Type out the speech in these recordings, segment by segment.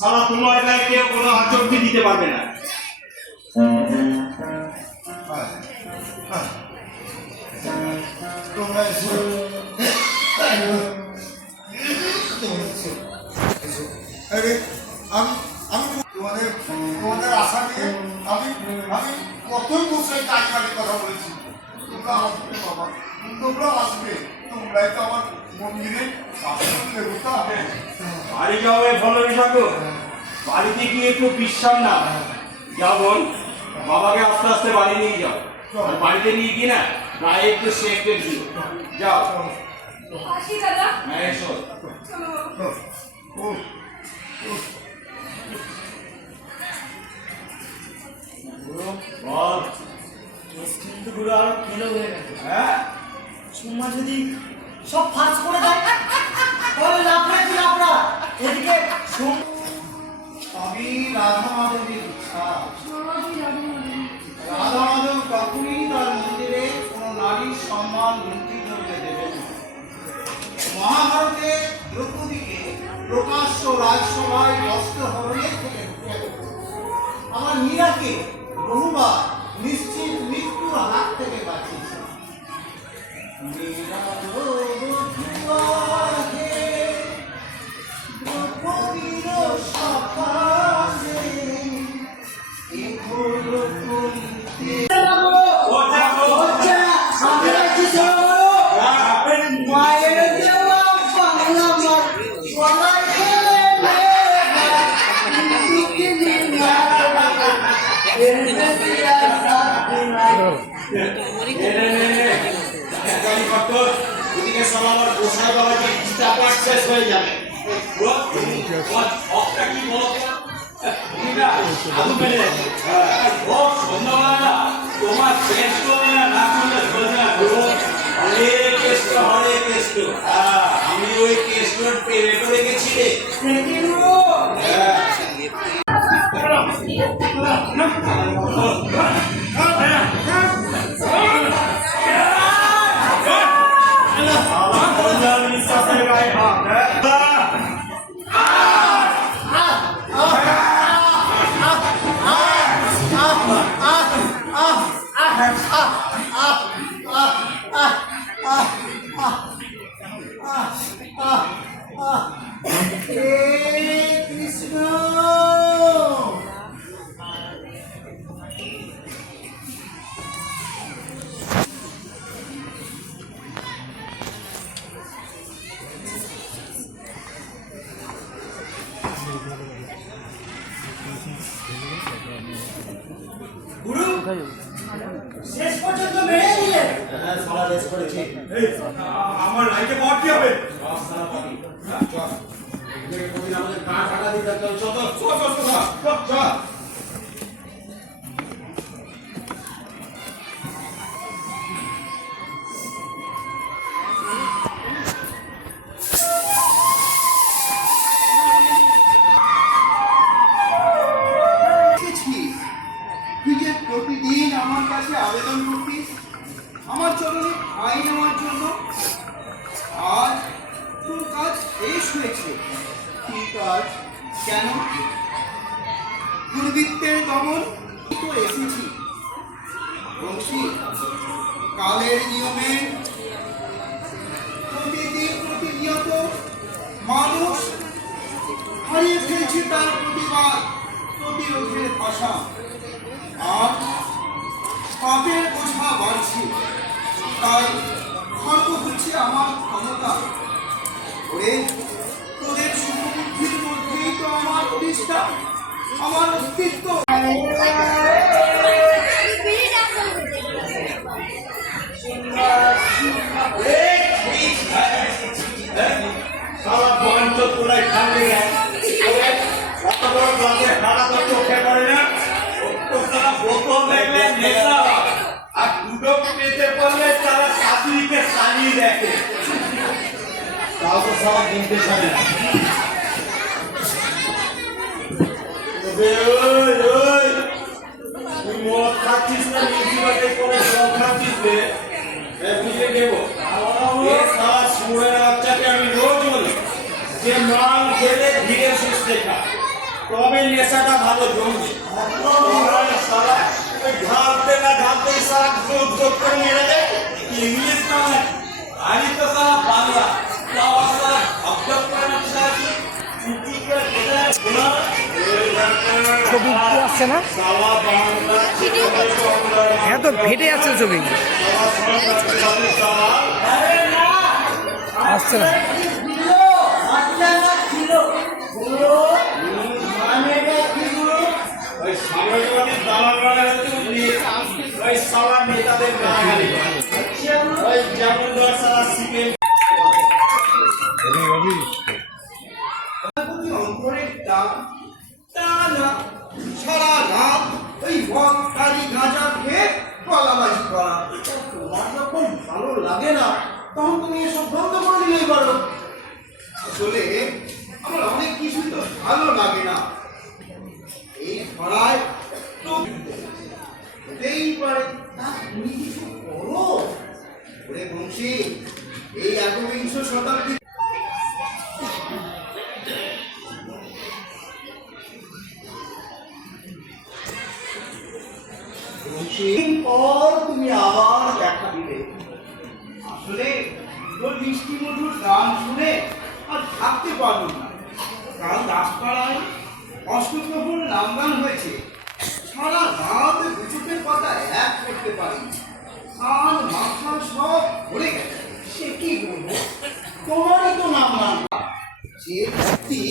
সারা তোমার গায়ে কেউ কোনো হাতটি দিতে পারবে না। তোমাদের আশা নিয়ে আমি কতই বছর কাজ কথা বলেছি। তোমরা আসবে বাবা, তোমরা আসবে, তোমরাই তো আমার মন্দিরে দেবতা। বাড়ি যাও ফলবি ঠাকুর, বাড়িতে গিয়ে একটু বিশ্রাম না যাও বোন, বাবাকে আস্তে আস্তে বাড়ি নিয়ে যাও। আর বাড়িতে নিয়ে গিয়ে না গায়ে একটু শেক দিও। যাও হ্যাঁ এসো। যদি সব ফাঁস করে দেয় তাহলে লাফড়া এদিকে আমি রাধা মাধবের ইচ্ছা, রাধা মাধব কখনই তার মন্দিরে কোনো নারীর সম্মান বৃদ্ধি করতে দেবেন না। মহাভারতে দ্রৌপদীকে প্রকাশ্য রাজসভায় বস্ত্রহরণের থেকে আমার মীরাকে বহুবার নিশ্চিত মৃত্যুর হাত থেকে বাঁচিয়েছে। তোমার শেষ করে না আমি ওই কেষ্ট পেরে করে গেছি। শেষ পর্যন্ত মেরে দিলে আমার লাইটে পাওয়ার কি হবে? প্রতিদিন আমার কাছে আবেদন করতিস আমার চরণে আই নেওয়ার জন্য। আজ তোর কাজ শেষ হয়েছে। কি কাজ? কেন? দুর্বৃত্তের দমন তো এসেছি। বংশী, কালের নিয়মে প্রতিনিয়ত মানুষ হারিয়ে ফেলছে তার প্রতিবাদ প্রতিরোধের ভাষা। আর পাপের বোঝা বাড়ছে, তাই খর্ব হচ্ছে আমার ক্ষমতা। ওরে, তোদের শুভবুদ্ধির মধ্যেই তো আমার অধিষ্ঠান, আমার অস্তিত্ব। আর দুটো পেতে পড়লে তারা শাশুড়িকে সাজিয়ে দেখে, তাও তো সবাই কিনতে চায় না। তুই মদ খাচ্ছিস পাচ্ছিস না মিউনিসিপালিটি করে জল খাচ্ছিস রে বুঝে দেবো এ সারা সুরের বাচ্চাকে আমি রোজ বলি যে মাল খেলে ধীরে সুস্থে খা তবে নেশাটা ভালো জমবে সারা ঢালতে না ঢালতে সারা জোর জোর করে মেরে দেয় ইংলিশ নয় আমি তো সারা বাংলা তাও সারা অবজর্ভ করে না সারা চুটি করে খেলে শোনা ছবি আসছে না হ্যাঁ তো ফেটে যাচ্ছে ছবি আসছে না সারা রাত ওই মদ কারি গাঁজা খেয়ে গলাবাজি করা তোমার যখন ভালো লাগে না তখন তুমি এসব বন্ধ করে দিলেই পারো। আসলে আমার অনেক কিছু তো ভালো লাগে না এই ধরায় তো হতেই পারে তা তুমি কিছু করো ওরে বংশী এই একবিংশ শতাব্দী পর তুমি আবার দেখা দিলে আসলে তোর মিষ্টি মধুর গান শুনে আর থাকতে পারবো না কাল দাসপাড়ায় অষ্টপ্রহর নামগান হয়েছে সারা রাত দুচোখের পাতা এক করতে পারি কান মাথা সব ভরে গেছে সে কি বলবো তোমারই তো নাম গান যে ব্যক্তি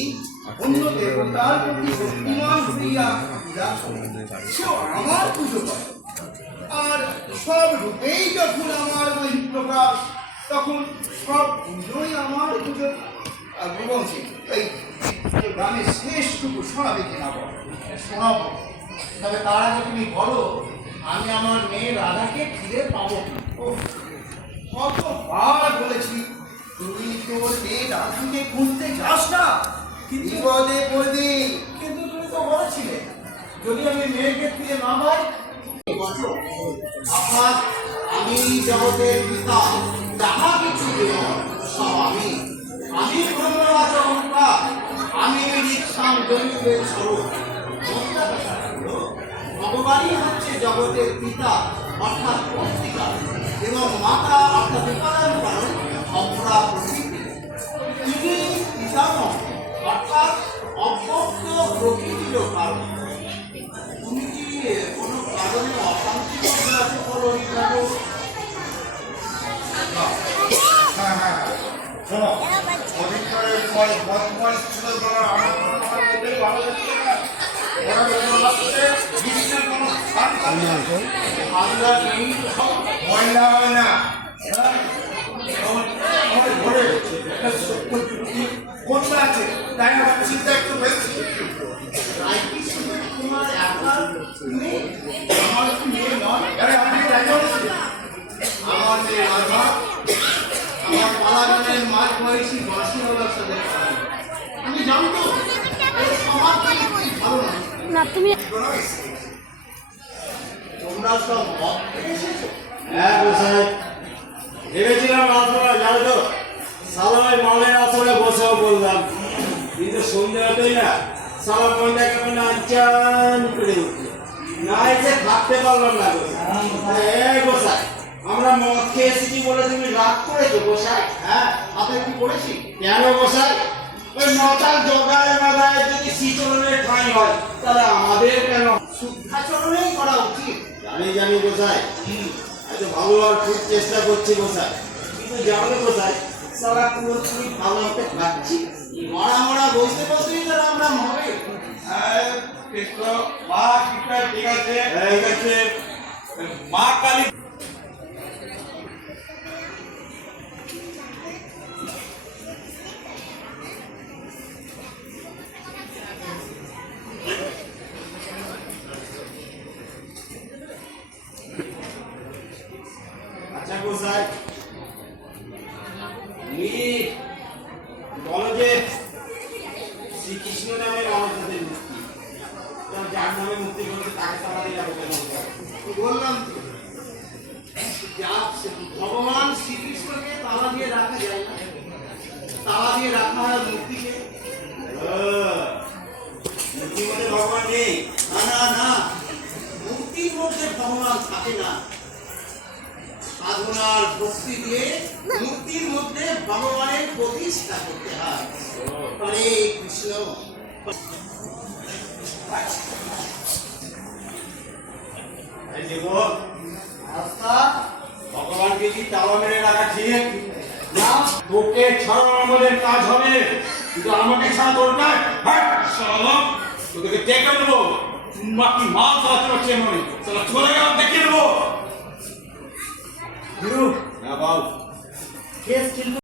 অন্য দেবতার প্রতি ভক্তিমান হইয়া পূজা করে সেও আমার পুজো করে আর সব রূপেই যখন আমার বহিঃপ্রকাশ তখন সব পুজোই আমার পুজো আর বলছি এই গ্রামের শেষটুকু শোনাবে কিনা বল শোনাবো তবে তার আগে তুমি বলো আমি আমার মেয়ে রাধাকে ফিরে পাবো কতবার বলেছি তুই তোর মেয়ে রাধাকে খুঁজতে যাস না বিপদে পড়বি কিন্তু তুমি তো বলেছিলে যদি আমি মেয়েকে ফিরে না পাই অর্থাৎ আমি জগতের পিতা যাহা কিছু সব আমি ব্রহ্মরাজনকা আমি রিক্সাম জমিতে স্বরূপ ভগবানই হচ্ছে জগতের পিতা অর্থাৎ অস্তিকা এবং মাতা অর্থাৎ উপাদান কারণ অপরা প্রকৃতি তিনি পিতামহ অর্থাৎ অব্যক্ত প্রকৃতির কারণ তুমি কি কোনো কারণে অশান্তি করো হ্যাঁ হ্যাঁ শোনো অধিকারের পরে বদমাস ছিল ধরো আমার ভালো লাগছে না ওরা যখন আসছে বিশ্বের কোনো আমরা নেই ময়লা হয় না আমার ঘরে কোনটা আছে তাই আমার চিন্তা একটু বেশি তোমার একা মেয়ে আমার মেয়ে নয় আরে আপনি তাই বলছেন আমার মেয়ে রাধা আমার পালাগানের মাঝ বয়সী বাসি হওয়ার সাথে আমি জানতো এই সমাজ ভালো না না তুমি তোমরা সব মত থেকে এসেছো হ্যাঁ গোসাই ভেবেছিলাম রাতবেলা জানো তো সালামাই মালের আসলে বসেও বললাম কিন্তু সন্ধ্যে হতেই না সালা মনটা কেমন আনচান করে উঠল না এসে থাকতে পারলাম না গোসাই এই গোসাই আমরা মদ খেয়ে এসেছি বলে তুমি রাগ করেছো গোসাই হ্যাঁ আপনি কি করেছি কেন গোসাই ওই নটার জগায় মাদায় যদি শীতলের ঠাঁই হয় তাহলে আমাদের কেন শুদ্ধাচরণেই করা উচিত জানি গোসাই এত ভালো হওয়ার খুব চেষ্টা করছি গোসাই কিন্তু জানো গোসাই সারা পুরোপুরি ভালো হতে পারছি মরা মরা বলতে বলতেই তারা আমরা মরে কৃষ্ণ মা কৃষ্ণ ঠিক আছে মা কালী আচ্ছা গোসাই বলো যে শ্রীকৃষ্ণ নামে মানুষদের মুক্তি যার নামে মুক্তি করতে তাকে চালাতে যাবো কেন বললাম তো ভগবান শ্রীকৃষ্ণকে তালা দিয়ে রাখা যায় না, তালা দিয়ে রাখা হয় মূর্তিকে। মূর্তির মধ্যে ভগবান নেই। না না না, মূর্তির মধ্যে ভগবান থাকে না। সাধনার ভক্তি দিয়ে মূর্তির মধ্যে ভগবানের প্রতিষ্ঠা করতে হয়। হরে কৃষ্ণ। এই দেখো, রাস্তা ভগবানকে কি তালা মেরে রাখা ঠিক না? তোকে ছাড়া আমাদের কাজ হবে, কিন্তু আমাকে ছাড়া তোর কাজ। হ্যাঁ শালা, তোদেরকে দেখে নেবো চুম্মা কি মাল চালাতে পারছে এমন। শালা চলে গেলাম, দেখে নেবো। গুরু হ্যাঁ বল। কেস কিন্তু